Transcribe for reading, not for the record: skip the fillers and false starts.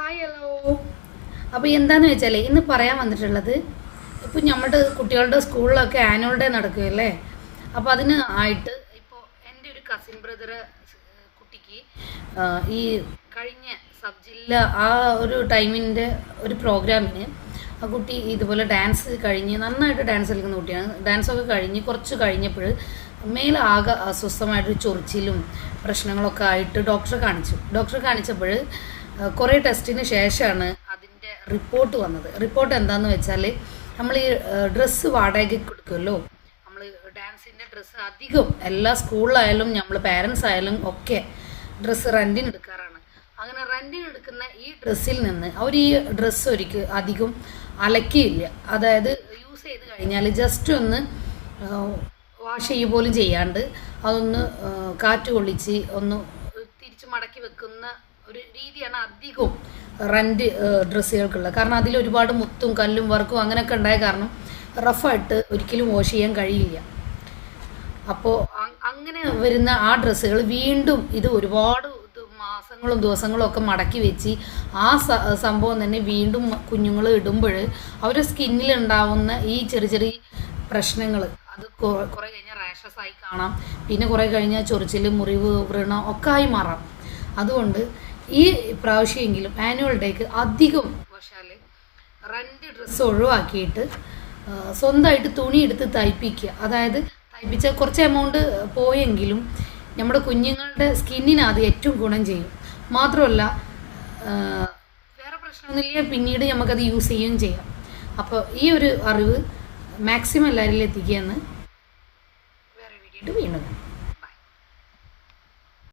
Hi hello. അപ്പോൾ എന്താണെന്ന് വെച്ചാൽ ഇന്ന് പറയാൻ വന്നിട്ടുള്ളത്, ഇപ്പോൾ നമ്മുടെ കുട്ടികളുടെ സ്കൂളിലൊക്കെ ആനുവൽ ഡേ നടക്കുകയല്ലേ. അപ്പോൾ അതിന് ആയിട്ട് ഇപ്പോൾ എൻ്റെ ഒരു കസിൻ ബ്രദർ കുട്ടിക്ക് ഈ കഴിഞ്ഞ സബ് ജില്ല ആ ഒരു ടൈമിൻ്റെ ഒരു പ്രോഗ്രാമിന് ആ കുട്ടി ഇതുപോലെ ഡാൻസ് കഴിഞ്ഞ് നന്നായിട്ട് ഡാൻസ് കളിക്കുന്ന കുട്ടിയാണ്. ഡാൻസൊക്കെ കഴിഞ്ഞ് കുറച്ച് കഴിഞ്ഞപ്പോൾ മേലാകെ അസ്വസ്ഥമായിട്ടൊരു ചൊറിച്ചിലും പ്രശ്നങ്ങളൊക്കെ ആയിട്ട് ഡോക്ടറെ കാണിച്ചപ്പോൾ കുറേ ടെസ്റ്റിന് ശേഷമാണ് അതിൻ്റെ റിപ്പോർട്ട് വന്നത്. റിപ്പോർട്ട് എന്താണെന്ന് വെച്ചാൽ, നമ്മൾ ഈ ഡ്രസ്സ് വാടകയ്ക്ക് കൊടുക്കുമല്ലോ, നമ്മൾ ഡാൻസിൻ്റെ ഡ്രസ്സ് അധികം എല്ലാ സ്കൂളിലായാലും നമ്മൾ പാരൻസ് ആയാലും ഒക്കെ ഡ്രസ്സ് റെൻറ്റിന് എടുക്കാറാണ്. അങ്ങനെ റെൻറ്റിന് എടുക്കുന്ന ഈ ഡ്രസ്സിൽ നിന്ന് അവർ ഈ ഡ്രസ്സ് ഒരിക്കൽ അധികം അലക്കിയില്ല. അതായത് യൂസ് ചെയ്ത് കഴിഞ്ഞാൽ ജസ്റ്റ് ഒന്ന് വാഷ് ചെയ്യുക പോലും ചെയ്യാണ്ട് അതൊന്ന് കാറ്റ് കൊള്ളിച്ച് ഒന്ന് തിരിച്ച് മടക്കി വെക്കുന്ന ഒരു രീതിയാണ് അധികവും റെൻറ്റ് ഡ്രസ്സുകൾക്കുള്ളത്. കാരണം അതിൽ ഒരുപാട് മുത്തും കല്ലും വർക്കും അങ്ങനെയൊക്കെ ഉണ്ടായ കാരണം റഫായിട്ട് ഒരിക്കലും വാഷ് ചെയ്യാൻ കഴിയില്ല. അപ്പോൾ അങ്ങനെ വരുന്ന ആ ഡ്രസ്സുകൾ വീണ്ടും ഇത് ഒരുപാട് മാസങ്ങളും ദിവസങ്ങളും ഒക്കെ മടക്കി വെച്ച് ആ സംഭവം തന്നെ വീണ്ടും കുഞ്ഞുങ്ങൾ ഇടുമ്പോൾ അവരുടെ സ്കിന്നിൽ ഉണ്ടാവുന്ന ഈ ചെറിയ ചെറിയ പ്രശ്നങ്ങൾ അത് കുറേ കഴിഞ്ഞാൽ റാഷസ് ആയി കാണാം. പിന്നെ കുറേ കഴിഞ്ഞാൽ ചൊറിച്ചിൽ, മുറിവ്, വ്രണം ഒക്കെ ആയി മാറാം. അതുകൊണ്ട് ഈ പ്രാവശ്യമെങ്കിലും ആനുവൽ ഡേക്ക് അധികം വശാൽ റെൻറ്റ് ഡ്രസ്സ് ഒഴിവാക്കിയിട്ട് സ്വന്തമായിട്ട് തുണി എടുത്ത് തയ്പ്പിക്കുക. അതായത് തയ്പ്പിച്ച കുറച്ച് എമൗണ്ട് പോയെങ്കിലും നമ്മുടെ കുഞ്ഞുങ്ങളുടെ സ്കിന്നിന് അത് ഏറ്റവും ഗുണം ചെയ്യും. മാത്രമല്ല വേറെ പ്രശ്നമൊന്നുമില്ല, പിന്നീട് നമുക്കത് യൂസ് ചെയ്യുകയും ചെയ്യാം. അപ്പോൾ ഈ ഒരു അറിവ് മാക്സിമം എല്ലാവരിലും എത്തിക്കുകയെന്ന് വേറെ വീഡിയോ വീണ്ടും